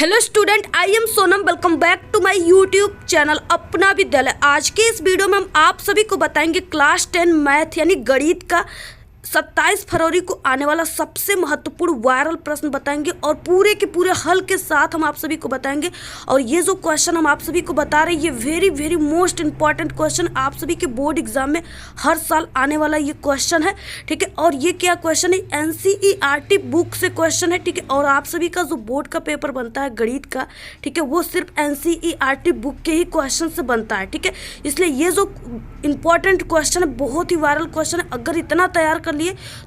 Hello student, I am Sonam. Welcome back to my YouTube channel Apna Vidyalaya. आज के इस video में हम आप सभी को बताएंगे क्लास 10 मैथ यानी गणित का 27 फरवरी को आने वाला सबसे महत्वपूर्ण वायरल प्रश्न बताएंगे और पूरे के पूरे हल के साथ हम आप सभी को बताएंगे। और ये जो क्वेश्चन हम आप सभी को बता रहे हैं ये very very most important question आप सभी के बोर्ड एग्जाम में हर साल आने वाला ये क्वेश्चन है, ठीक है। और ये क्या क्वेश्चन है, एनसीईआरटी बुक से क्वेश्चन है, ठीक है। और आप सभी का जो बोर्ड का पेपर बनता है गणित का, ठीक है, वो सिर्फ एनसीईआरटी बुक के ही क्वेश्चन से बनता है, ठीक है। इसलिए ये जो इंपॉर्टेंट क्वेश्चन है बहुत ही वायरल क्वेश्चन है। अगर इतना तैयार कर लिए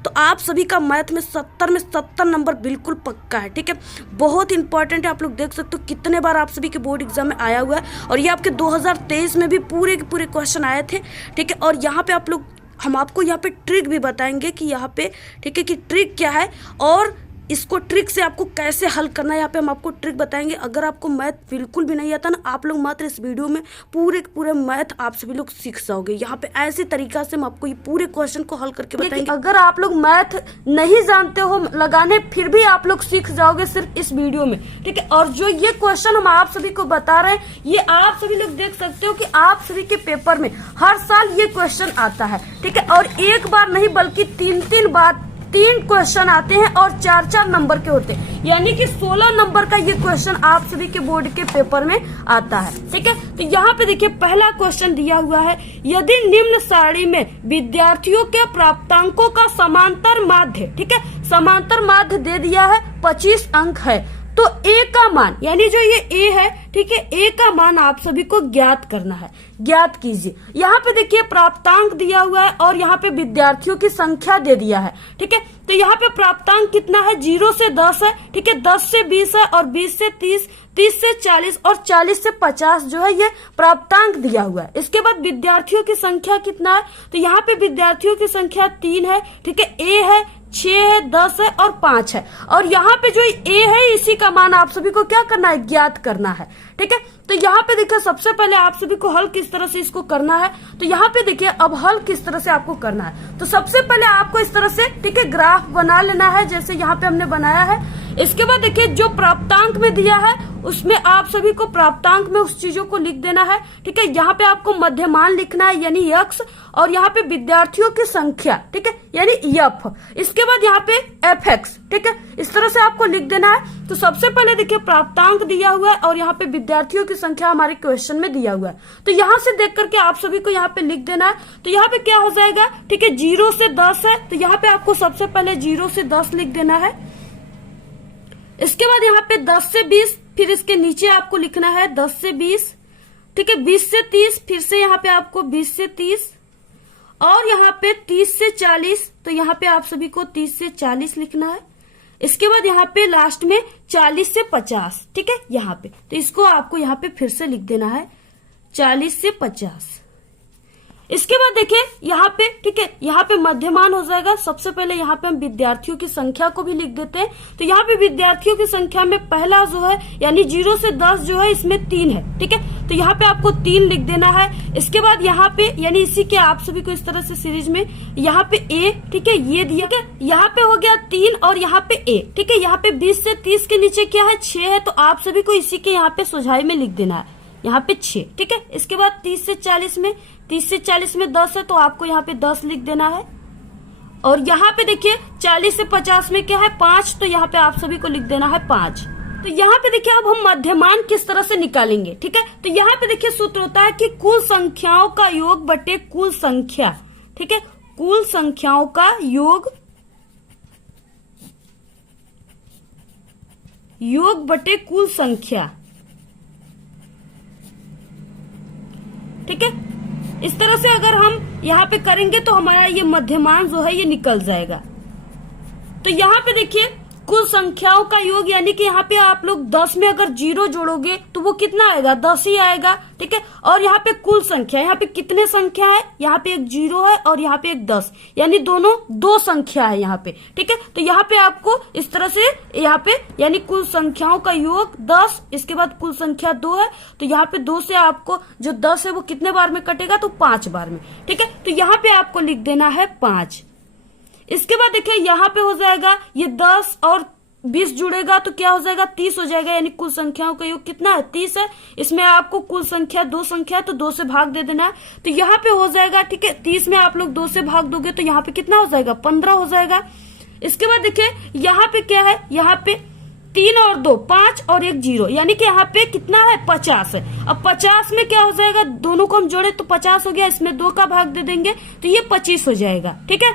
तो आप सभी का मैथ में 70 नंबर बिल्कुल पक्का है, ठीक है। बहुत इंपॉर्टेंट है, आप लोग देख सकते हो कितने बार आप सभी के बोर्ड एग्जाम में आया हुआ है। और ये आपके 2023 में भी पूरे के पूरे क्वेश्चन आए थे, ठीक है। और यहाँ पे आप लोग, हम आपको यहाँ पे ट्रिक भी बताएंगे कि यहाँ पे, ठीक है, कि ट्रिक क्या है और इसको ट्रिक से आपको कैसे हल करना है। यहाँ पे हम आपको ट्रिक बताएंगे। अगर आपको मैथ बिल्कुल भी नहीं आता ना, आप लोग मात्र इस वीडियो में पूरे मैथ आप सभी लोग सीख जाओगे। यहाँ पे ऐसे तरीका से हम आपको ये पूरे क्वेश्चन को हल करके बताएंगे। अगर आप लोग मैथ नहीं जानते हो लगाने, फिर भी आप लोग सीख जाओगे सिर्फ इस वीडियो में, ठीक है। और जो ये क्वेश्चन हम आप सभी को बता रहे हैं, ये आप सभी लोग देख सकते हो कि आप सभी के पेपर में हर साल ये क्वेश्चन आता है, ठीक है। और एक बार नहीं बल्कि तीन बार 3 क्वेश्चन आते हैं और 4 नंबर के होते हैं, यानी कि 16 नंबर का ये क्वेश्चन आप सभी के बोर्ड के पेपर में आता है, ठीक है। तो यहाँ पे देखिए पहला क्वेश्चन दिया हुआ है, यदि निम्न सारणी में विद्यार्थियों के प्राप्तांकों का समांतर माध्य, ठीक है, समांतर माध्य दे दिया है 25 अंक है, तो ए का मान, यानी जो ये ए है, ठीक है, ए का मान आप सभी को ज्ञात करना है। ज्ञात कीजिए। यहाँ पे देखिए प्राप्तांक दिया हुआ है और यहाँ पे विद्यार्थियों की संख्या दे दिया है, ठीक है। तो यहाँ पे प्राप्तांक कितना है, 0 से 10 है, ठीक है, 10 से 20 है और 20 से 30, 30 से 40 और 40 से 50 जो है ये प्राप्तांक दिया हुआ है। इसके बाद विद्यार्थियों की संख्या कितना है, तो यहाँ पे विद्यार्थियों की संख्या 3 है, ठीक है, ए है, 6 है, 10 है और 5 है। और यहाँ पे जो ए है इसी का मान आप सभी को क्या करना है, ज्ञात करना है, ठीक है। तो यहाँ पे देखिए सबसे पहले आप सभी को हल किस तरह से इसको करना है, तो यहाँ पे देखिए अब हल किस तरह से आपको करना है। तो सबसे पहले आपको इस तरह से, ठीक है, ग्राफ बना लेना है जैसे यहाँ पे हमने बनाया है। इसके बाद देखिए जो प्राप्तांक में दिया है उसमें आप सभी को प्राप्तांक में उस चीजों को लिख देना है, ठीक है। यहाँ पे आपको मध्यमान लिखना है यानी यक्स, और यहाँ पे विद्यार्थियों की संख्या, ठीक है, यानी यफ। इसके बाद यहाँ पे एफ एक्स, ठीक है, इस तरह से आपको लिख देना है। तो सबसे पहले देखिए प्राप्तांक दिया हुआ है और यहाँ पे विद्यार्थियों की संख्या हमारे क्वेश्चन में दिया हुआ है। तो यहाँ से देख करके आप सभी को यहाँ पे लिख देना है। तो यहाँ पे क्या हो जाएगा, ठीक है, 0 से 10 है, तो यहाँ पे आपको सबसे पहले 0 से 10 लिख देना है। इसके बाद यहाँ पे 10 से 20, फिर इसके नीचे आपको लिखना है 10 से 20, ठीक है, 20 से 30, फिर से यहाँ पे आपको 20 से 30 और यहाँ पे 30 से 40, तो यहाँ पे आप सभी को 30 से 40 लिखना है। इसके बाद यहाँ पे लास्ट में 40 से 50, ठीक है, यहाँ पे, तो इसको आपको यहाँ पे फिर से लिख देना है 40 से 50। इसके बाद देखिए यहाँ पे, ठीक है, यहाँ पे मध्यमान हो जाएगा। सबसे पहले यहाँ पे हम विद्यार्थियों की संख्या को भी लिख देते हैं। तो यहाँ पे विद्यार्थियों की संख्या में पहला जो है यानी 0 से 10 जो है इसमें 3 है, ठीक है, तो यहाँ पे आपको 3 लिख देना है। इसके बाद यहाँ पे यानी इसी के आप सभी को इस तरह से सीरीज में यहाँ पे ए, ठीक है, ये दिया गया, यहाँ पे हो गया 3 और यहाँ पे ए, ठीक है। यहाँ पे 20 से 30 के नीचे क्या है, 6 है, तो आप सभी को इसी के यहाँ पे सुझाई में लिख देना है, यहाँ पे 6, ठीक है। इसके बाद 30 से 40 में 10 है, तो आपको यहाँ पे 10 लिख देना है। और यहाँ पे देखिए 40 से 50 में क्या है, 5, तो यहाँ पे आप सभी को लिख देना है 5। तो यहाँ पे देखिए अब हम मध्यमान किस तरह से निकालेंगे, ठीक है। तो यहाँ पे देखिए सूत्र होता है कि कुल संख्याओं का योग बटे कुल संख्या, ठीक है, कुल संख्याओं का योग बटे कुल संख्या, ठीक है। इस तरह से अगर हम यहाँ पे करेंगे तो हमारा ये मध्यमान जो है ये निकल जाएगा। तो यहाँ पे देखिए कुल संख्याओं का योग, यानी कि यहाँ पे आप लोग 10 में अगर 0 जोड़ोगे तो वो कितना आएगा, 10 ही आएगा, ठीक है। और यहाँ पे कुल संख्या, यहाँ पे कितने संख्या है, यहाँ पे एक 0 है और यहाँ पे एक 10, यानी दोनों 2 संख्या है यहाँ पे, ठीक है। तो यहाँ पे आपको इस तरह से यहाँ पे यानी कुल संख्याओं का योग 10, इसके बाद कुल संख्या 2 है, तो यहाँ पे 2 से आपको जो 10 है वो कितने बार में कटेगा, तो 5 बार में, ठीक है। तो यहाँ पे आपको लिख देना है 5। इसके बाद देखिए यहाँ पे हो जाएगा ये 10 और 20 जुड़ेगा तो क्या हो जाएगा 30 हो जाएगा, यानी कुल संख्याओं का योग कितना है 30 है। इसमें आपको कुल संख्या 2 संख्या है तो 2 से भाग दे देना है, तो यहाँ पे हो जाएगा ठीक है। 30 में आप लोग 2 से भाग दोगे तो यहाँ पे कितना हो जाएगा 15 हो जाएगा। इसके बाद देखिए यहाँ पे क्या है, यहाँ पे 3 और 2 5 और 1 0, यानी कि यहाँ पे कितना है 50 है। अब 50 में क्या हो जाएगा, दोनों को हम जोड़े तो 50 हो गया, इसमें 2 का भाग दे देंगे तो ये 25 हो जाएगा, ठीक है।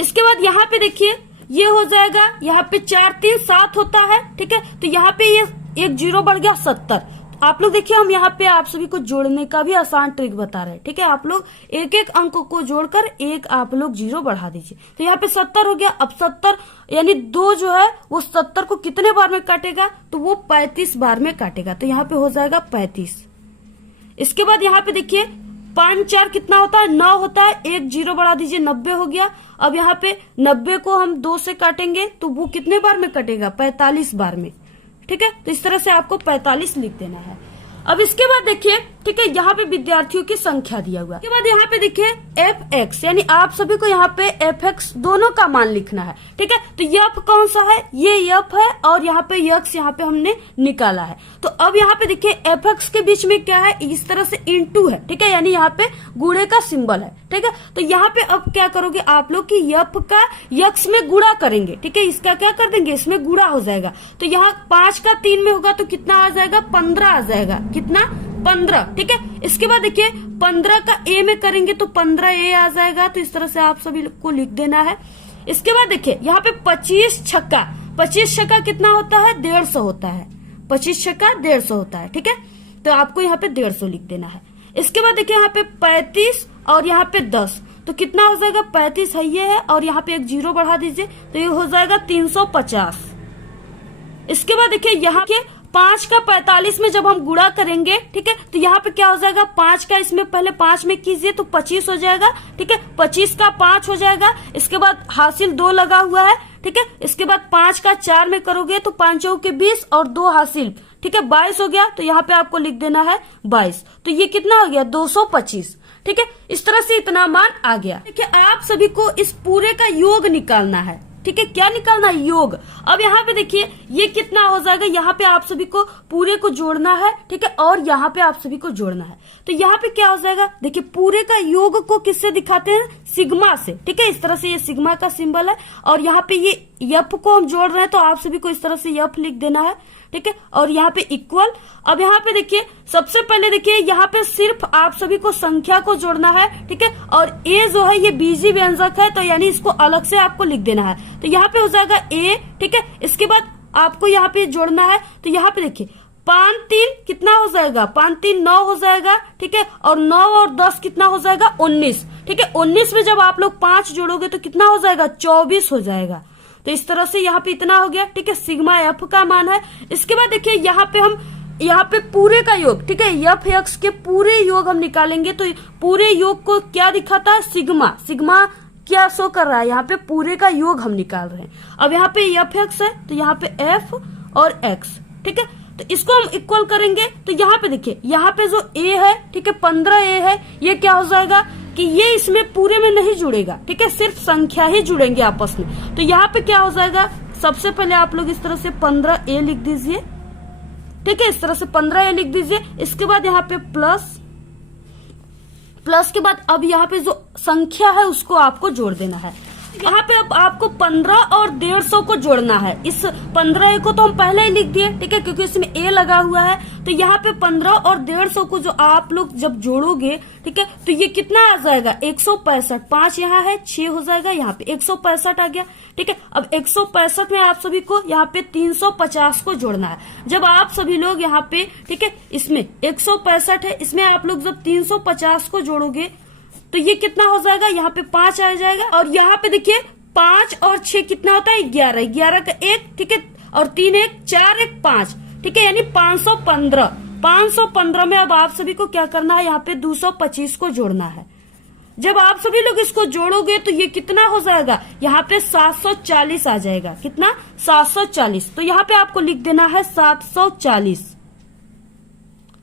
इसके बाद यहाँ पे देखिए ये हो जाएगा, यहाँ पे 4 3 7 होता है, ठीक है। तो यहाँ पे ये 1 0 बढ़ गया 70। आप लोग देखिए हम यहाँ पे आप सभी को जोड़ने का भी आसान ट्रिक बता रहे हैं, ठीक है। आप लोग एक एक अंक को जोड़कर एक आप लोग 0 बढ़ा दीजिए, तो यहाँ पे 70 हो गया। अब 70 यानी 2 जो है वो 70 को कितने बार में काटेगा, तो वो 35 बार में काटेगा, तो यहाँ पे हो जाएगा 35। इसके बाद यहाँ पे देखिए 5 4 कितना होता है 9 होता है, 1 0 बढ़ा दीजिए 90 हो गया। अब यहाँ पे 90 को हम 2 से काटेंगे तो वो कितने बार में कटेगा 45 बार में, ठीक है। तो इस तरह से आपको 45 लिख देना है। अब इसके बाद देखिए ठीक है, यहाँ पे विद्यार्थियों की संख्या दिया हुआ है। इसके बाद यहाँ पे देखिए fx, यानी आप सभी को यहाँ पे fx दोनों का मान लिखना है, ठीक है। तो f कौन सा है, ये f है, और यहाँ पे x यहाँ पे हमने निकाला है। तो अब यहाँ पे देखिए fx के बीच में क्या है, इस तरह से इंटू है, ठीक है, यानी यहाँ पे गुणे का सिंबल है, ठीक है। तो यहाँ पे अब क्या करोगे आप लोग की f का x में गुणा करेंगे, ठीक है। इसका क्या कर देंगे, इसमें गुणा हो जाएगा। तो यहाँ 5 का 3 में होगा तो कितना आ जाएगा 15 आ जाएगा, कितना 15, ठीक है। इसके बाद देखिए 15 का a में करेंगे तो 15a आ जाएगा, तो इस तरह से आप सभी को लिख देना है। इसके बाद देखिए यहाँ पे 25 छक्का कितना होता है 150 होता है, 25 छक्का 150 होता है, ठीक है। तो आपको यहाँ पे 150 लिख देना है। इसके बाद देखिए यहाँ पे 35 और यहाँ पे 10, तो कितना हो जाएगा 35 है ये है, और यहाँ पे 1 0 बढ़ा दीजिए तो ये हो जाएगा 350। इसके बाद देखिए यहाँ के 5 का 45 में जब हम गुणा करेंगे, ठीक है, तो यहाँ पे क्या हो जाएगा 5 का इसमें पहले 5 में कीजिए तो 25 हो जाएगा, ठीक है। 25 का 5 हो जाएगा। इसके बाद हासिल 2 लगा हुआ है, ठीक है। इसके बाद 5 का 4 में करोगे तो 5 के 20 और 2 हासिल, ठीक है, 22 हो गया। तो यहाँ पे आपको लिख देना है 22। तो ये कितना हो गया 225, ठीक है। इस तरह से इतना मान आ गया। देखिए आप सभी को इस पूरे का योग निकालना है, ठीक है। क्या निकालना है, योग। अब यहाँ पे देखिए ये कितना हो जाएगा, यहाँ पे आप सभी को पूरे को जोड़ना है, ठीक है, और यहाँ पे आप सभी को जोड़ना है। तो यहाँ पे क्या हो जाएगा, देखिए पूरे का योग को किससे दिखाते हैं, सिग्मा से, ठीक है। इस तरह से ये सिग्मा का सिंबल है, और यहाँ पे ये यफ को हम जोड़ रहे हैं तो आप सभी को इस तरह से यफ लिख देना है, ठीक है, और यहाँ पे इक्वल। अब यहाँ पे देखिए सबसे पहले देखिए यहाँ पे सिर्फ आप सभी को संख्या को जोड़ना है, ठीक है, और ए जो है ये बीजी व्यंजक है, तो यानी इसको अलग से आपको लिख देना है। तो यहाँ पे हो जाएगा ए, ठीक है। इसके बाद आपको यहाँ पे जोड़ना है, तो यहाँ पे देखिए 5 3 कितना हो जाएगा, 5 3 9 हो जाएगा, ठीक है, और 9 और 10 कितना हो जाएगा 19, ठीक है। 19 में जब आप लोग 5 जोड़ोगे तो कितना हो जाएगा 24 हो जाएगा। तो इस तरह से यहाँ पे इतना हो गया, ठीक है, सिग्मा एफ का मान है। इसके बाद देखिए यहाँ पे हम यहाँ पे पूरे का योग, ठीक है, एफ एक्स के पूरे योग हम निकालेंगे तो पूरे योग को क्या दिखाता है, सिग्मा क्या शो कर रहा है, यहाँ पे पूरे का योग हम निकाल रहे हैं। अब यहाँ पे एफ एक्स है तो यहाँ पे एफ और एक्स, ठीक है, तो इसको हम इक्वल करेंगे। तो यहाँ पे देखिए यहाँ पे जो ए है, ठीक है, 15a है, ये क्या हो जाएगा कि ये इसमें पूरे में नहीं जुड़ेगा, ठीक है, सिर्फ संख्या ही जुड़ेंगे आपस में। तो यहाँ पे क्या हो जाएगा, सबसे पहले आप लोग इस तरह से 15a लिख दीजिए, ठीक है, इस तरह से 15a लिख दीजिए। इसके बाद यहाँ पे प्लस के बाद अब यहाँ पे जो संख्या है उसको आपको जोड़ देना है। यहाँ पे अब आपको 15 और 150 को जोड़ना है। इस 15 को तो हम पहले ही लिख दिए, ठीक है, क्योंकि इसमें ए लगा हुआ है। तो यहाँ पे 15 और 150 को जो आप लोग जब जोड़ोगे, ठीक है, तो ये कितना आ जाएगा 165। 5 यहाँ है 6 हो जाएगा, यहाँ पे 165 आ गया, ठीक है। अब 165 में आप सभी को यहाँ पे 350 को जोड़ना है। जब आप सभी लोग यहाँ पे, ठीक है, इसमें 165 है, इसमें आप लोग जब 350 को जोड़ोगे तो ये कितना हो जाएगा, यहाँ पे 5 आ जाएगा। और यहाँ पे देखिए 5 और 6 कितना होता है 11, 11 का 1, ठीक है, और 3 1 4 1 5, ठीक है, यानी 515। 515 में अब आप सभी को क्या करना है, यहाँ पे 225 को जोड़ना है। जब आप सभी लोग इसको जोड़ोगे तो ये कितना हो जाएगा, यहाँ पे 740 आ जाएगा। कितना 740। तो यहाँ पे आपको लिख देना है 740।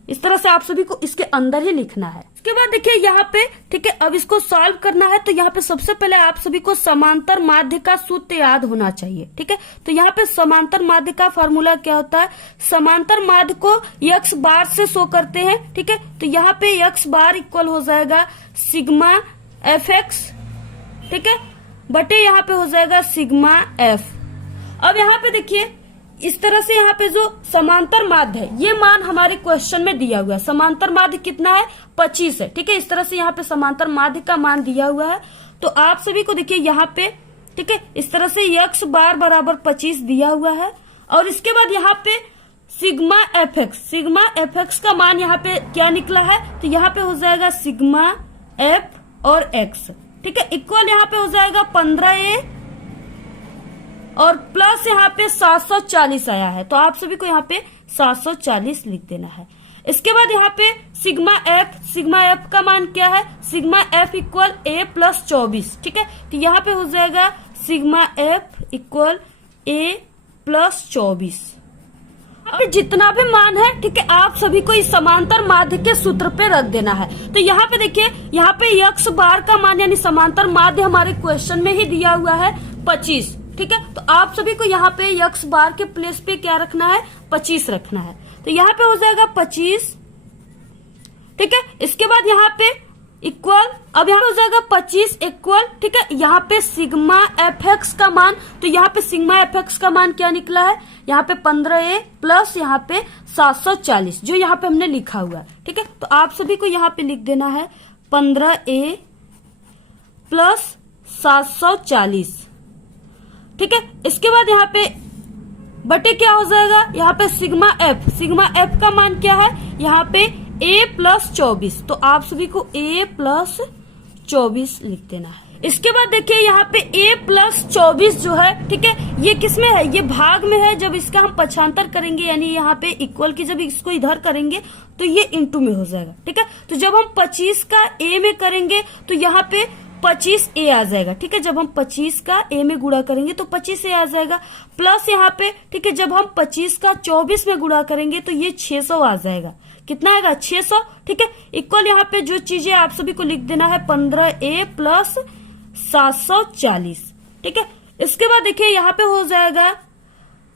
इस तरह से आप सभी को इसके अंदर ही लिखना है। इसके बाद देखिए यहाँ पे, ठीक है, अब इसको सॉल्व करना है तो यहाँ पे सबसे पहले आप सभी को समांतर माध्य का सूत्र याद होना चाहिए। ठीक है, तो यहाँ पे समांतर माध्य का फॉर्मूला क्या होता है, समांतर माध्य को x बार से शो करते हैं। ठीक है, तो यहाँ पे x बार इक्वल हो जाएगा सिग्मा एफ एक्स, ठीक है, बटे यहाँ पे हो जाएगा सिग्मा एफ। अब यहाँ पे देखिए इस तरह से यहाँ पे जो समांतर माध्य है ये मान हमारे क्वेश्चन में दिया हुआ है। समांतर माध्य कितना है, 25 है। ठीक है, इस तरह से यहाँ पे समांतर माध्य का मान दिया हुआ है। तो आप सभी को देखिए यहाँ पे, ठीक है, इस तरह से x बार बराबर 25 दिया हुआ है। और इसके बाद यहाँ पे सिग्मा एफ एक्स का मान यहाँ पे क्या निकला है, तो यहाँ पे हो जाएगा सिग्मा एफ और एक्स। ठीक है, इक्वल यहाँ पे हो जाएगा 15a और प्लस यहाँ पे 740 आया है, तो आप सभी को यहाँ पे 740 लिख देना है। इसके बाद यहाँ पे सिग्मा एफ का मान क्या है, sigma F equal a plus 24। ठीक है, तो यहाँ पे हो जाएगा sigma F equal a plus 24। अब जितना भी मान है, ठीक है, आप सभी को इस समांतर माध्य के सूत्र पे रख देना है। तो यहाँ पे देखिए, यहाँ पे x बार का मान यानी समांतर माध्य हमारे क्वेश्चन में ही दिया हुआ है 25। ठीक है, तो आप सभी को यहाँ पे x बार के प्लेस पे क्या रखना है, 25 रखना है। तो यहाँ पे हो जाएगा 25। ठीक है, इसके बाद यहाँ पे इक्वल, अब यहाँ पे हो जाएगा 25 इक्वल, ठीक है, यहाँ पे सिग्मा एफ एक्स का मान, तो यहाँ पे सिग्मा एफ एक्स का मान क्या निकला है, यहाँ पे 15a प्लस यहाँ पे 740 जो यहाँ पे हमने लिखा हुआ है। ठीक है, तो आप सभी को यहाँ पे लिख देना है 15a प्लस 740। ठीक है, इसके बाद यहाँ पे बटे क्या हो जाएगा, यहाँ पे सिग्मा एफ का मान क्या है, यहाँ पे a प्लस 24, तो आप सभी को a प्लस 24 लिख देना है। इसके बाद देखिए यहाँ पे a प्लस 24 जो है, ठीक है, ये किस में है, ये भाग में है। जब इसका हम पक्षांतर करेंगे यानी यहाँ पे इक्वल की जब इसको इधर करेंगे तो ये इंटू में हो जाएगा। ठीक है, तो जब हम 25 का a में करेंगे तो यहाँ पे 25a आ जाएगा। ठीक है, जब हम 25 का a में गुणा करेंगे तो 25a आ जाएगा, प्लस यहाँ पे, ठीक है, जब हम 25 का 24 में गुणा करेंगे तो ये 600 आ जाएगा। कितना आएगा, 600। ठीक है, इक्वल यहाँ पे जो चीजें आप सभी को लिख देना है 15a प्लस 740। ठीक है, इसके बाद देखिए यहाँ पे हो जाएगा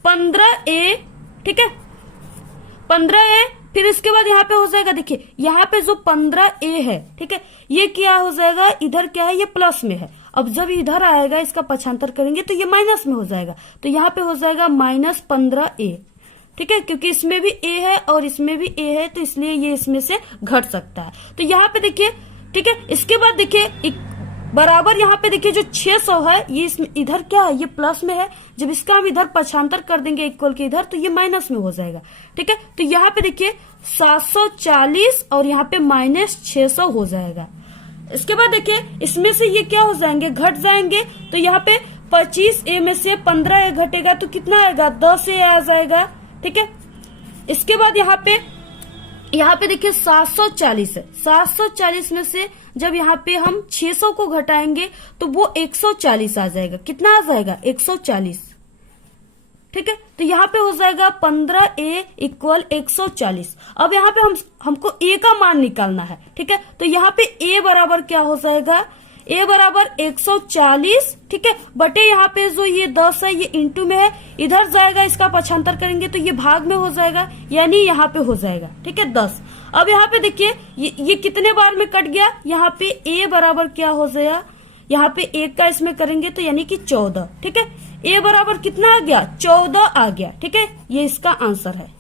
15a, ठीक है, 15a, फिर इसके बाद यहाँ पे हो जाएगा, देखिए यहाँ पे जो 15a है, ठीक है, ये क्या हो जाएगा, इधर क्या है, ये प्लस में है। अब जब इधर आएगा इसका पक्षांतर करेंगे तो ये माइनस में हो जाएगा, तो यहाँ पे हो जाएगा माइनस 15a। ठीक है, क्योंकि इसमें भी a है और इसमें भी a है, तो इसलिए ये इसमें से घट सकता है। तो यहाँ पे देखिए, ठीक है, इसके बाद देखिए बराबर यहाँ पे देखिए जो 600 है ये इसमें इधर क्या है, ये प्लस में है। जब इसका हम इधर पक्षांतर कर देंगे इक्वल के इधर तो ये माइनस में हो जाएगा। ठीक है, तो यहाँ पे देखिए 740 और यहाँ पे माइनस 600 हो जाएगा। इसके बाद देखिए इसमें से ये क्या हो जाएंगे, घट जाएंगे। तो यहाँ पे 25a में से 15a घटेगा तो कितना आएगा, 10a आ जाएगा। ठीक है, इसके बाद यहाँ पे देखिए 740 है, 740 में से जब यहाँ पे हम 600 को घटाएंगे तो वो 140 आ जाएगा। कितना आ जाएगा, 140। ठीक है, तो यहाँ पे हो जाएगा 15a इक्वल 140। अब यहाँ पे हमको a का मान निकालना है। ठीक है, तो यहाँ पे a बराबर क्या हो जाएगा, a बराबर 140। ठीक है, बटे यहाँ पे जो ये 10 है ये इंटू में है, इधर जाएगा इसका पक्षांतर करेंगे तो ये भाग में हो जाएगा, यानी यहाँ पे हो जाएगा। ठीक है, 10। अब यहाँ पे देखिए ये कितने बार में कट गया, यहाँ पे a बराबर क्या हो जाएगा, यहाँ पे 1 का इसमें करेंगे तो यानी कि 14। ठीक है, a बराबर कितना आ गया, 14 आ गया। ठीक है, ये इसका आंसर है।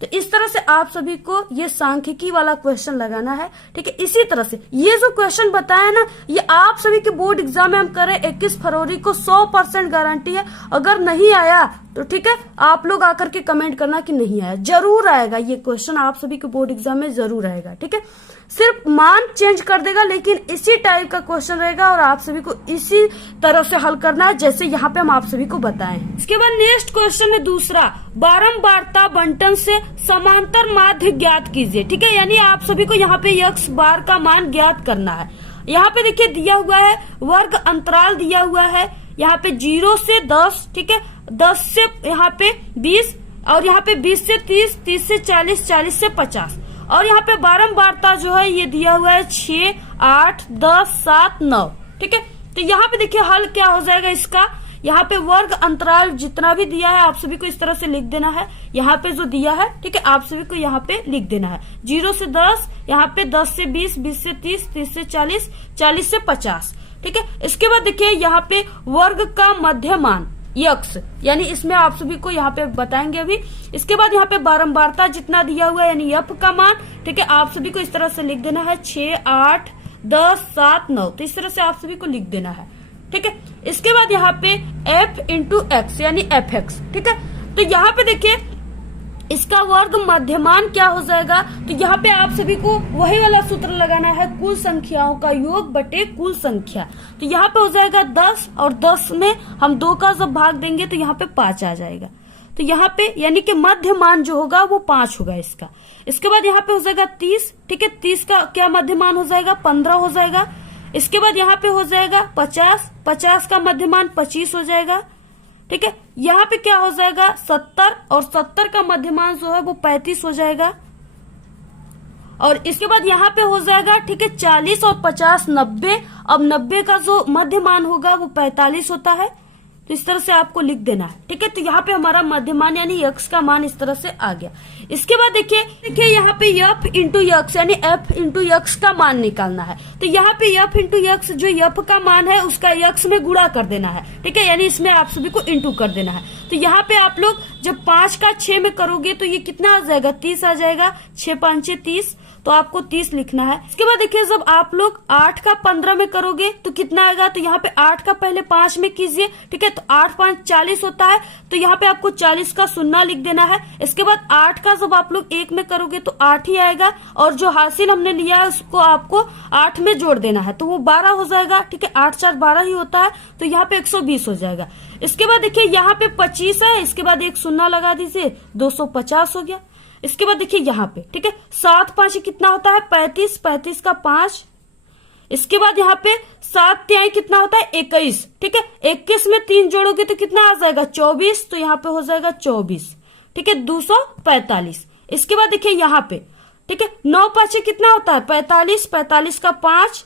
तो इस तरह से आप सभी को ये सांख्यिकी वाला क्वेश्चन लगाना है। ठीक है, इसी तरह से ये जो क्वेश्चन बताया ना, ये आप सभी के बोर्ड एग्जाम में हम करें 21 फरवरी को 100% गारंटी है। अगर नहीं आया तो ठीक है, आप लोग आकर के कमेंट करना कि नहीं आया, जरूर आएगा ये क्वेश्चन, आप सभी के बोर्ड एग्जाम में जरूर आएगा। ठीक है, सिर्फ मान चेंज कर देगा लेकिन इसी टाइप का क्वेश्चन रहेगा और आप सभी को इसी तरह से हल करना है जैसे यहाँ पे हम आप सभी को बताएं। इसके बाद नेक्स्ट क्वेश्चन है दूसरा, बारंबारता बंटन से समांतर माध्य ज्ञात कीजिए। ठीक है, यानी आप सभी को यहाँ पे x बार का मान ज्ञात करना है। यहाँ पे देखिए दिया हुआ है वर्ग अंतराल दिया हुआ है, यहाँ पे 0 से 10, ठीक है, 10 से यहाँ पे 20 और यहाँ पे 20 से 30, 30 से 40, 40 से 50। और यहाँ पे बारंबारता जो है ये दिया हुआ है 6, 8, 10, 7, 9। ठीक है, तो यहाँ पे देखिए हल क्या हो जाएगा इसका। यहाँ पे वर्ग अंतराल जितना भी दिया है आप सभी को इस तरह से लिख देना है। यहाँ पे जो दिया है, ठीक है, आप सभी को यहाँ पे लिख देना है। 0 से 10, यहाँ पे 10 से 20, 20 से 30, 30 से 40, 40 से 50। ठीक है, इसके बाद देखिए यहाँ पे वर्ग का मध्यमान यक्स, यानी इसमें आप सभी को यहाँ पे बताएंगे अभी। इसके बाद यहाँ पे बारंबारता जितना दिया हुआ है यानी एफ का मान, ठीक है, आप सभी को इस तरह से लिख देना है 6, 8, 10, 7, 9। तो इस तरह से आप सभी को लिख देना है। ठीक है, इसके बाद यहाँ पे f इंटू एक्स यानी एफ एक्स। ठीक है, तो यहाँ पे देखिए इसका वर्ग मध्यमान क्या हो जाएगा। तो यहाँ पे आप सभी को वही वाला सूत्र लगाना है, कुल संख्याओं का योग बटे कुल संख्या। तो यहाँ पे हो जाएगा 10 और 10 में हम 2 का जब भाग देंगे तो यहाँ पे 5 आ जाएगा। तो यहाँ पे यानी कि मध्यमान जो होगा वो 5 होगा इसका। इसके बाद यहाँ पे हो जाएगा 30। ठीक है, 30 का क्या मध्यमान हो जाएगा, 15 हो जाएगा। इसके बाद यहाँ पे हो जाएगा 50, 50 का मध्यमान 25 हो जाएगा। ठीक है, यहाँ पे क्या हो जाएगा 70 और 70 का मध्यमान जो है वो 35 हो जाएगा। और इसके बाद यहाँ पे हो जाएगा, ठीक है, 40 और 50 90। अब 90 का जो मध्यमान होगा वो 45 होता है। तो इस तरह से आपको लिख देना है। ठीक है, तो यहाँ पे हमारा मध्यमान यानी यक्स का मान इस तरह से आ गया। इसके बाद देखिए यहाँ पे एफ इंटू यक्स यानी एफ इंटू यक्स का मान निकालना है। तो यहाँ पे एफ इंटू यक्स जो एफ का मान है उसका यक्स में गुणा कर देना है। ठीक है, यानी इसमें आप सभी को इंटू कर देना है। तो यहाँ पे आप लोग जब 5 का 6 में करोगे तो ये कितना आ जाएगा, 30 आ जाएगा। 6 5 30, तो आपको 30 लिखना है। इसके बाद देखिए जब आप लोग 8 का 15 में करोगे तो कितना आएगा। तो यहाँ पे 8 का पहले 5 में कीजिए। ठीक है, तो 8 5 40 होता है। तो यहाँ पे आपको 40 का शून्य लिख देना है। इसके बाद 8 का जब आप लोग 1 में करोगे तो 8 ही आएगा, और जो हासिल हमने लिया है उसको आपको 8 में जोड़ देना है, तो वो 12 हो जाएगा। ठीक है, 8 4 12 ही होता है। तो यहाँ पे 120 हो जाएगा। इसके बाद देखिए यहाँ पे 25 है, इसके बाद एक शून्य लगा दीजिए, 250 हो गया। इसके बाद देखिए यहाँ पे, ठीक है, 7 5 कितना होता है, 35, 35 का 5। इसके बाद यहाँ पे 7 तिहाई कितना होता है, 21। ठीक है, 21 में 3 जोड़ोगे तो कितना आ जाएगा, 24। तो यहाँ पे हो जाएगा 24। ठीक है, 245। इसके बाद देखिए यहाँ पे, ठीक है, 9 5 कितना होता है, 45, 45 का 5।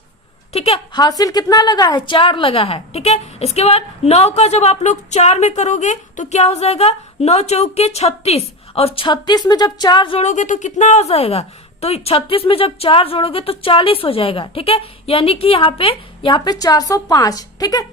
ठीक है, हासिल कितना लगा है, 4 लगा है। ठीक है, इसके बाद 9 का जब आप लोग 4 में करोगे तो क्या हो जाएगा, 9 चौके 36, और 36 में जब 4 जोड़ोगे तो कितना हो जाएगा, तो 36 में जब 4 जोड़ोगे तो 40 हो जाएगा। ठीक है, यानी कि यहाँ पे 405। ठीक है,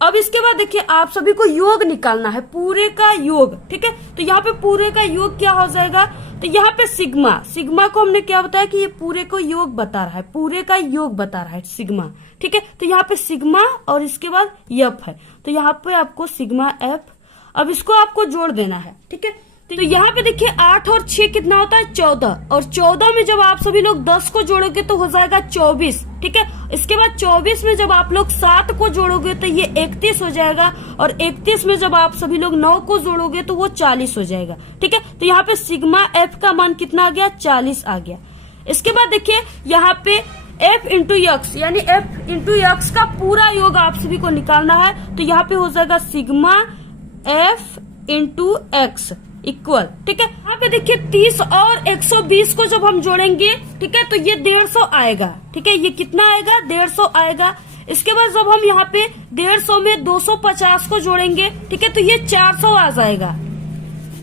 अब इसके बाद देखिए आप सभी को योग निकालना है, पूरे का योग। ठीक है, तो यहाँ पे पूरे का योग क्या हो जाएगा, तो यहाँ पे सिग्मा को हमने क्या बताया कि ये पूरे को योग बता रहा है, पूरे का योग बता रहा है सिग्मा। ठीक है, तो यहाँ पे सिग्मा और इसके बाद एफ है, तो यहाँ पे आपको सिग्मा एफ, अब इसको आपको जोड़ देना है। ठीक है, तो यहाँ पे देखिए 8 और 6 कितना होता है, 14, और 14 में जब आप सभी लोग 10 को जोड़ोगे तो हो जाएगा 24। ठीक है, इसके बाद 24 में जब आप लोग 7 को जोड़ोगे तो ये 31 हो जाएगा, और 31 में जब आप सभी लोग 9 को जोड़ोगे तो वो 40 हो जाएगा। ठीक है, तो यहाँ पे सिग्मा एफ का मान कितना आ गया, 40 आ गया। इसके बाद देखिए यहाँ पे एफ इंटू यक्स यानी एफ इंटू यक्स का पूरा योग आप सभी को निकालना है। तो यहाँ पे हो जाएगा sigma F into x equal. ठीक है, यहाँ पे देखिए 30 और 120 को जब हम जोड़ेंगे, ठीक है, तो ये 150 आएगा। ठीक है, ये कितना आएगा, 150 आएगा। इसके बाद जब हम यहाँ पे 150 में 250 को जोड़ेंगे, ठीक है, तो ये 400 आ जाएगा।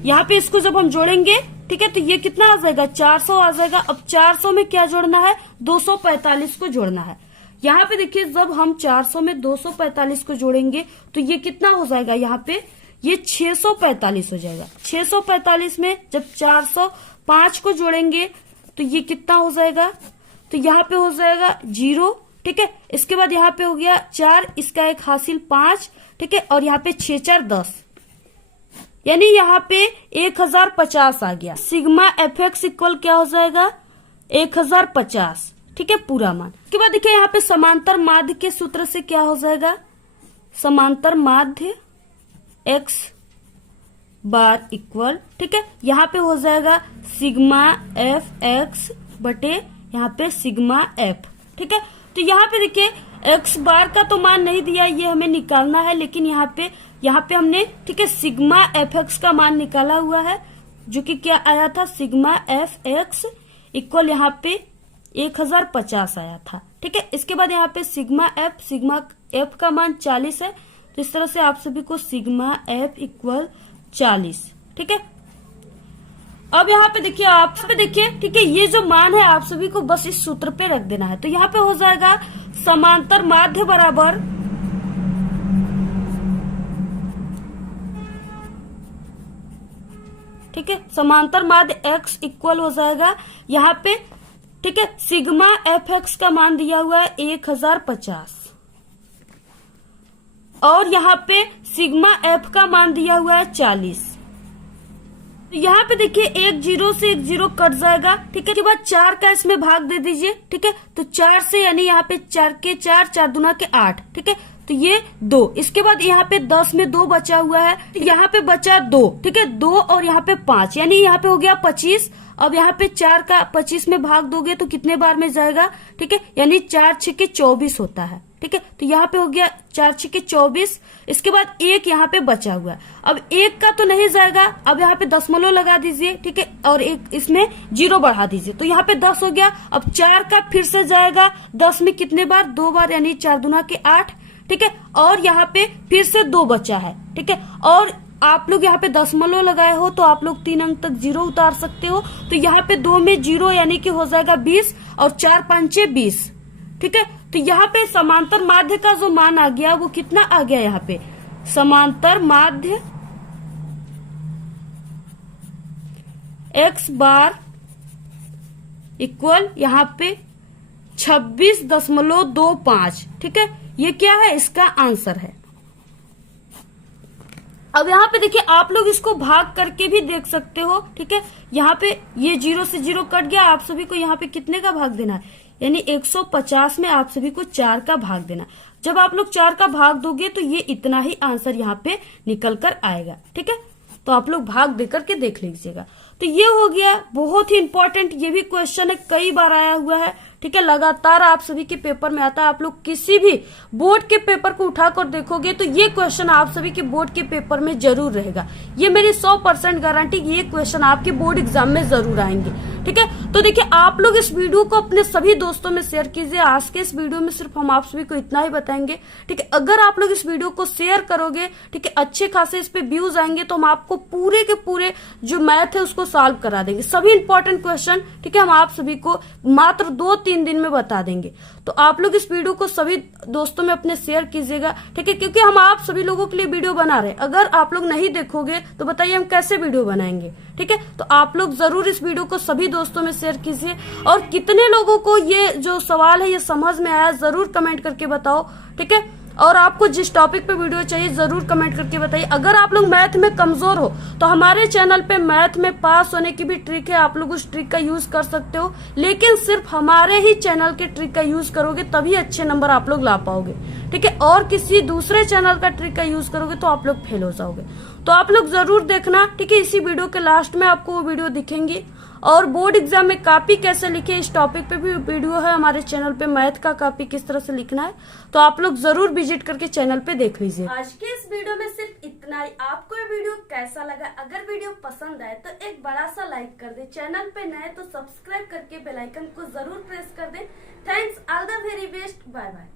यहाँ पे इसको जब हम जोड़ेंगे, ठीक है, तो ये कितना आ जाएगा, 400 आ जाएगा। अब 400 में क्या जोड़ना है, 245 को जोड़ना है। यहाँ पे देखिए जब हम 400 में 245 को जोड़ेंगे तो ये कितना हो जाएगा, यहाँ पे ये 645 हो जाएगा। 645 में जब 405 को जोड़ेंगे तो ये कितना हो जाएगा, तो यहाँ पे हो जाएगा 0। ठीक है, इसके बाद यहाँ पे हो गया 4, इसका एक हासिल 5। ठीक है, और यहाँ पे 6 4 10, यानी यहाँ पे 1050 आ गया। सिग्मा एफ एक्स इक्वल क्या हो जाएगा, 1050। ठीक है, पूरा मान। इसके बाद देखिए यहाँ पे समांतर माध्य के सूत्र से क्या हो जाएगा, समांतर माध्य x बार इक्वल, ठीक है, यहाँ पे हो जाएगा सिग्मा एफ एक्स बटे यहाँ पे सिग्मा एफ। ठीक है, तो यहाँ पे देखिए x बार का तो मान नहीं दिया, ये हमें निकालना है, लेकिन यहाँ पे हमने, ठीक है, सिग्मा एफ एक्स का मान निकाला हुआ है, जो कि क्या आया था, सिग्मा एफ एक्स इक्वल यहाँ पे 1050 आया था। ठीक है, इसके बाद यहाँ पे सिग्मा एफ का मान 40 है, तो इस तरह से आप सभी को सिग्मा एफ इक्वल 40। ठीक है, अब यहाँ पे देखिए, ठीक है, ये जो मान है आप सभी को बस इस सूत्र पे रख देना है। तो यहाँ पे हो जाएगा समांतर माध्य बराबर ठीक है, समांतर माध्य x इक्वल हो जाएगा यहाँ पे, ठीक है, सिग्मा एफ एक्स का मान दिया हुआ है 1050 और यहाँ पे सिग्मा एफ का मान दिया हुआ है 40। तो यहाँ पे देखिए एक जीरो से एक जीरो कट जाएगा। ठीक है, उसके बाद 4 का इसमें भाग दे दीजिए। ठीक है, तो 4 से यानी यहाँ पे 4 के 4, 4 दूना के 8। ठीक है, तो ये 2। इसके बाद यहाँ पे 10 में 2 बचा हुआ है, तो यहाँ पे बचा 2। ठीक है, 2 और यहाँ पे 5 यानी यहाँ पे हो गया 25। अब यहाँ पे 4 का 25 में भाग दोगे तो कितने बार में जाएगा? ठीक है, यानी 4 छके 24 होता है। ठीक है, तो यहाँ पे हो गया 4 छके 24। इसके बाद 1 यहाँ पे बचा हुआ है। अब 1 का तो नहीं जाएगा, अब यहाँ पे दशमलव लगा दीजिए। ठीक है, और एक इसमें 0 बढ़ा दीजिए, तो यहाँ पे 10 हो गया। अब 4 का फिर से जाएगा 10 में कितने बार? 2 बार, यानी 4 दूना के 8। ठीक है, और यहाँ पे फिर से 2 बचा है। ठीक है, और आप लोग यहाँ पे दशमलव लगाए हो तो आप लोग 3 अंक तक 0 उतार सकते हो। तो यहाँ पे 2 में 0 यानी कि हो जाएगा 20 और 4 पंचे 20। ठीक है, तो यहाँ पे समांतर माध्य का जो मान आ गया वो कितना आ गया? यहाँ पे समांतर माध्य x बार इक्वल यहाँ पे 26.25। ठीक है, ये क्या है? इसका आंसर है। अब यहाँ पे देखिए आप लोग इसको भाग करके भी देख सकते हो। ठीक है, यहाँ पे ये 0 से 0 कट गया। आप सभी को यहाँ पे कितने का भाग देना है? यानी 150 में आप सभी को 4 का भाग देना। जब आप लोग 4 का भाग दोगे तो ये इतना ही आंसर यहाँ पे निकल कर आएगा। ठीक है, तो आप लोग भाग देकर के देख लीजिएगा। तो ये हो गया, बहुत ही इंपॉर्टेंट ये भी क्वेश्चन है, कई बार आया हुआ है। ठीक है, लगातार आप सभी के पेपर में आता है। आप लोग किसी भी बोर्ड के पेपर को उठाकर देखोगे तो ये क्वेश्चन आप सभी के बोर्ड के पेपर में जरूर रहेगा। ये मेरी 100% गारंटी, ये क्वेश्चन आपके बोर्ड एग्जाम में जरूर आएंगे। ठीक है, तो देखिए आप लोग इस वीडियो को अपने सभी दोस्तों में शेयर कीजिए। आज के इस वीडियो में सिर्फ हम आप सभी को इतना ही बताएंगे। ठीक है, अगर आप लोग इस वीडियो को शेयर करोगे, ठीक है, अच्छे खासे इस पे व्यूज आएंगे, तो हम आपको पूरे के पूरे जो मैथ है उसको सॉल्व करा देंगे। सभी इंपॉर्टेंट क्वेश्चन, ठीक है, हम आप सभी को मात्र 2-3 दिन में बता देंगे। तो आप लोग इस वीडियो को सभी दोस्तों में अपने शेयर कीजिएगा। ठीक है, क्योंकि हम आप सभी लोगों के लिए वीडियो बना रहे हैं। अगर आप लोग नहीं देखोगे तो बताइए हम कैसे वीडियो बनाएंगे। ठीक है, तो आप लोग जरूर इस वीडियो को सभी दोस्तों में शेयर कीजिए। और कितने लोगों को ये जो सवाल है ये समझ में आया जरूर कमेंट करके बताओ। ठीक है, और आपको जिस टॉपिक पे वीडियो चाहिए जरूर कमेंट करके बताइए। अगर आप लोग मैथ में कमजोर हो तो हमारे चैनल पे मैथ में पास होने की भी ट्रिक है, आप लोग उस ट्रिक का यूज कर सकते हो। लेकिन सिर्फ हमारे ही चैनल के ट्रिक का यूज करोगे तभी अच्छे नंबर आप लोग ला पाओगे। ठीक है, और किसी दूसरे चैनल का ट्रिक का यूज करोगे तो आप लोग फेल हो जाओगे। तो आप लोग जरूर देखना। ठीक है, इसी वीडियो के लास्ट में आपको वो वीडियो दिखेंगी। और बोर्ड एग्जाम में कॉपी कैसे लिखे इस टॉपिक पे भी वीडियो है हमारे चैनल पे, मैथ का कॉपी किस तरह से लिखना है। तो आप लोग जरूर विजिट करके चैनल पे देख लीजिए। आज के इस वीडियो में सिर्फ इतना ही। आपको ये वीडियो कैसा लगा? अगर वीडियो पसंद आए तो एक बड़ा सा लाइक कर दे। चैनल पे नए तो सब्सक्राइब करके बेल आइकन को जरूर प्रेस कर दे। Thanks, all the very best, bye bye.